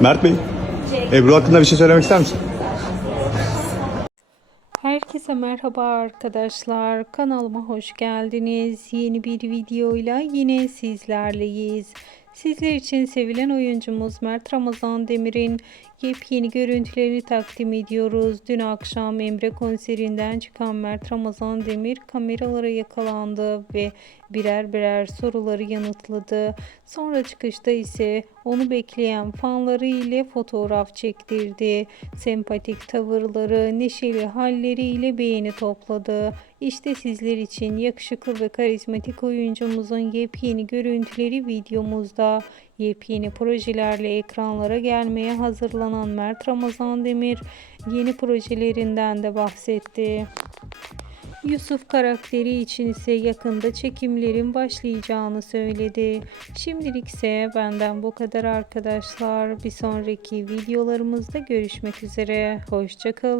Mert Bey, Ebru hakkında bir şey söylemek ister misin? Herkese merhaba arkadaşlar. Kanalıma hoş geldiniz. Yeni bir videoyla yine sizlerleyiz. Sizler için sevilen oyuncumuz Mert Ramazan Demir'in yepyeni görüntülerini takdim ediyoruz. Dün akşam Emre konserinden çıkan Mert Ramazan Demir kameralara yakalandı ve birer birer soruları yanıtladı. Sonra çıkışta ise onu bekleyen fanları ile fotoğraf çektirdi. Sempatik tavırları, neşeli halleriyle beğeni topladı. İşte sizler için yakışıklı ve karizmatik oyuncumuzun yepyeni görüntüleri videomuzda. Yepyeni projelerle ekranlara gelmeye hazırlanan Mert Ramazan Demir yeni projelerinden de bahsetti. Yusuf karakteri için ise yakında çekimlerin başlayacağını söyledi. Şimdilik ise benden bu kadar arkadaşlar. Bir sonraki videolarımızda görüşmek üzere. Hoşçakalın.